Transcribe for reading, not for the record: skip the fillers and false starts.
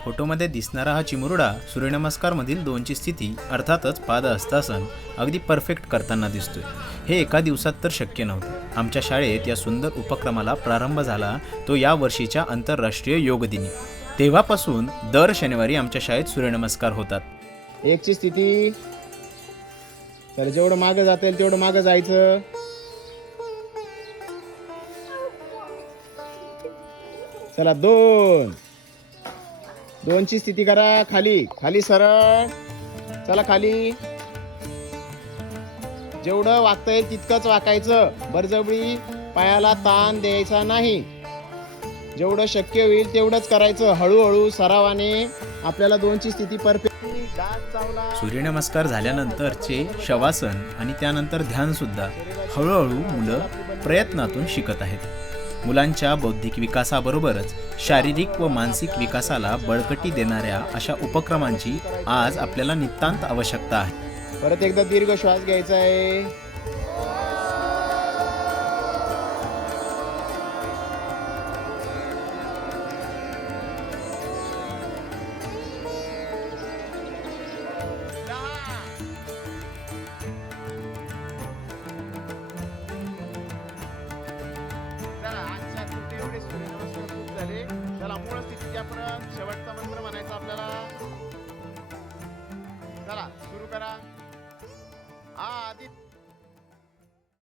फोटोमध्ये दिसणारा हा चिमुरडा सूर्यनमस्कार मधील 2ची स्थिती अर्थातच पादहस्तासन अगदी परफेक्ट करताना दिसतोय। हे एका दिवसात तर शक्य नव्हतं। आमच्या शाळेत या सुंदर उपक्रमाला प्रारंभ झाला तो या वर्षीच्या आंतरराष्ट्रीय योग दिनी। तेव्हापासून दर शनिवारी आमच्या शाळेत सूर्यनमस्कार होतात। 1ची स्थिती, तर जेवढं मागं जाता येईल तेवढं मागं जायचं। चला 2ची स्थिती करा, खाली खाली सरळ, चला खाली। जेवढं वाकता येईल तितकंच वाकायचं, बळजबरी पायाला ताण द्यायचा नाही। जेवढं शक्य होईल तेवढंच करायचं, हळूहळू सरावाने आपल्याला 2ची स्थिती परफेक्ट। सूर्यनमस्कार झाल्यानंतरचे शवासन आणि त्यानंतर ध्यान सुद्धा हळूहळू मुलं प्रयत्नातून शिकत आहेत। मुलांच्या बौद्धिक विकासाबरोबरच शारीरिक व मानसिक विकासाला बळकटी देणाऱ्या अशा उपक्रमांची आज आपल्याला नितांत आवश्यकता आहे। परत एकदा दीर्घ श्वास घ्यायचा आहे। चला मूळ स्थितीच्या परत शेवटचा मंत्र म्हणायचा आपल्याला। चला सुरू करा। आदित्य